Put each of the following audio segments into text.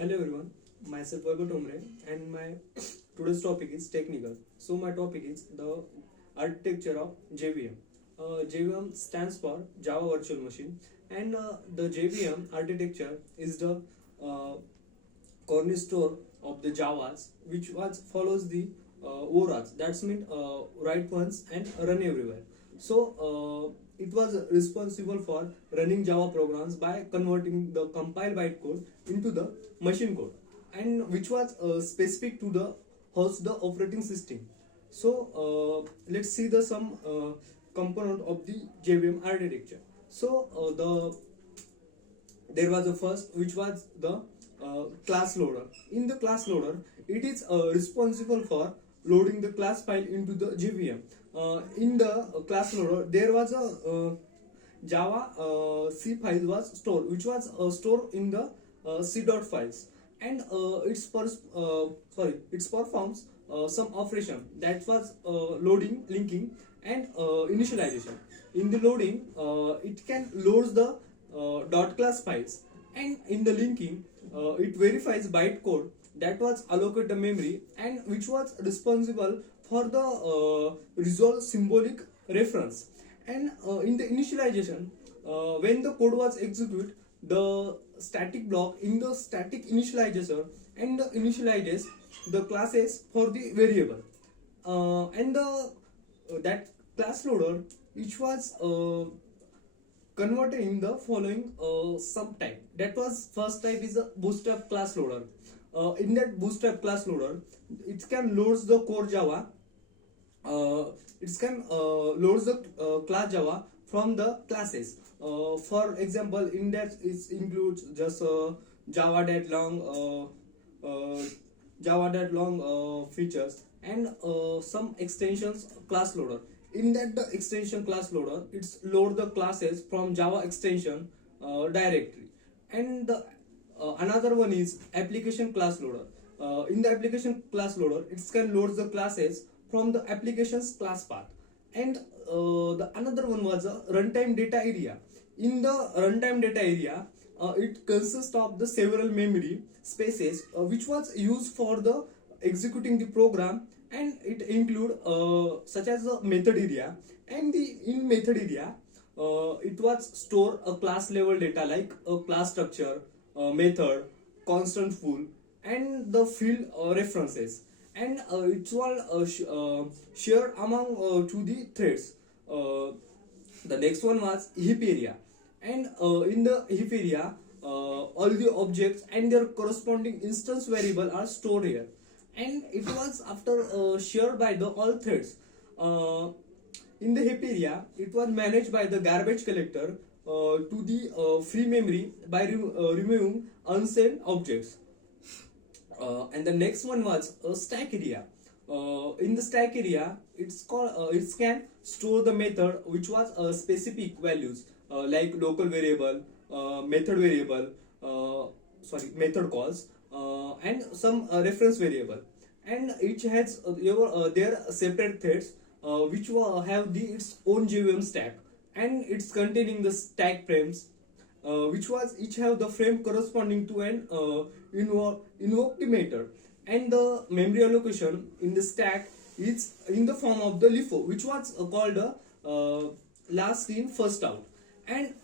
Hello everyone, myself Vaibhav Thombre and my today's topic is technical. So my topic is the architecture of JVM. JVM stands for Java Virtual Machine, and the JVM architecture is the uh, cornerstone of the Javas, which was follows the ORAs. That's mean write once and run everywhere. So it was responsible for running Java programs by converting the compiled bytecode into the machine code, and which was specific to the host the operating system. So let's see the some component of the JVM architecture. So there was a first, which was the class loader. In the class loader, it is responsible for loading the class file into the JVM. In the class loader, there was a Java C file was stored, which was stored in the C dot files, and it performs some operation that was loading, linking, and initialization. In the loading, it can load the dot class files, and in the linking, it verifies bytecode that was allocated memory and which was responsible for the resolve symbolic reference. And in the initialization, when the code was executed, the static block in the static initializer and the initializes the classes for the variable, and the that class loader, which was converted in the following subtype. That was first type is a bootstrap class loader. In that bootstrap class loader, it can load the core Java. It can load the class Java from the classes. For example, in that it includes just Java that long features, and some extensions class loader. In that the extension class loader, it's load the classes from Java extension directory. And the another one is application class loader. In the application class loader, it can load the classes from the application's class path. And the another one was a runtime data area. In the runtime data area, it consists of the several memory spaces which was used for the executing the program, and it include such as the method area. And the in method area, it was store a class level data like a class structure, method, constant full, and the field references. And it was shared among to the threads. The next one was heap area, and in the heap area, all the objects and their corresponding instance variable are stored here. And it was after shared by the all threads. In the heap area, it was managed by the garbage collector to the free memory by removing unsaved objects. And the next one was a stack area. In the stack area, it can store the method which was specific values like local variable, method variable, method calls, and some reference variable. And each has their separate threads which have its own JVM stack, and it's containing the stack frames which was each have the frame corresponding to an invoked method. And the memory allocation in the stack is in the form of the LIFO, which was called last in first out. And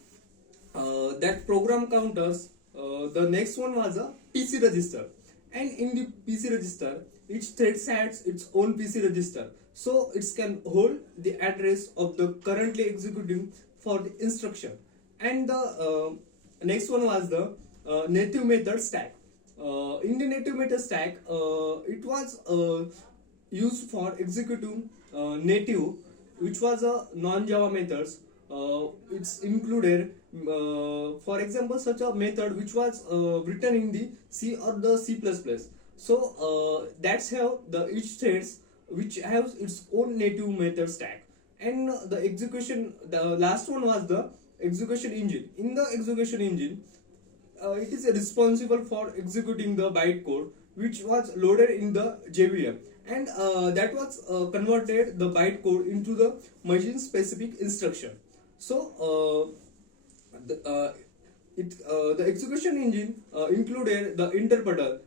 that program counters. The next one was a PC register, and in the PC register, each thread has its own PC register, so it can hold the address of the currently executing for the instruction. And the next one was the native method stack. In the native method stack, it was used for executing native, which was a non-Java methods. It's included, for example, such a method which was written in the C or the C++. So that's how the each threads which has its own native method stack. And the execution, the last one was the execution engine. In the execution engine, it is responsible for executing the bytecode which was loaded in the JVM, and that was converted the bytecode into the machine specific instruction. So the execution engine included the interpreter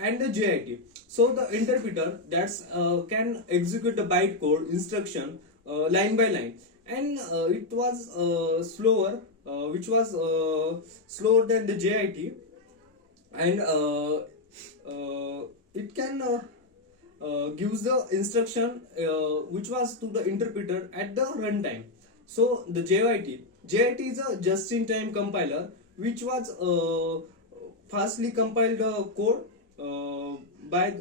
and the JIT. So the interpreter that's can execute the bytecode instruction line by line, and it was slower than the JIT, and it can gives the instruction which was to the interpreter at the runtime. So the JIT is a just-in-time compiler which was fastly compiled code by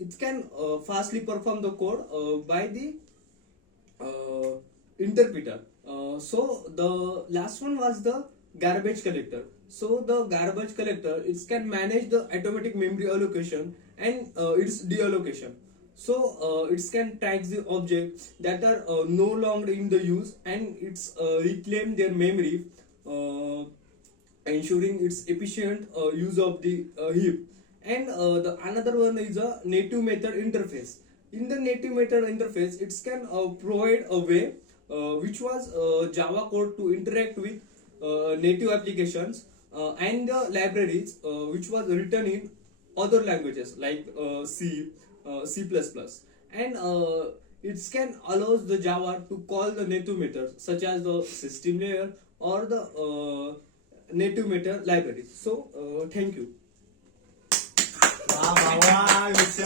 it can fastly perform the code by the interpreter. So the last one was the garbage collector. So the garbage collector, it can manage the automatic memory allocation and its deallocation. So it can track the objects that are no longer in the use, and it's reclaim their memory, ensuring its efficient use of the heap. And the another one is a native method interface. In the native method interface, it can provide a way which was Java code to interact with native applications and the libraries which was written in other languages like C, C++, and it can allows the Java to call the native methods such as the system layer or the native method library. So thank you. वा वा वा विषय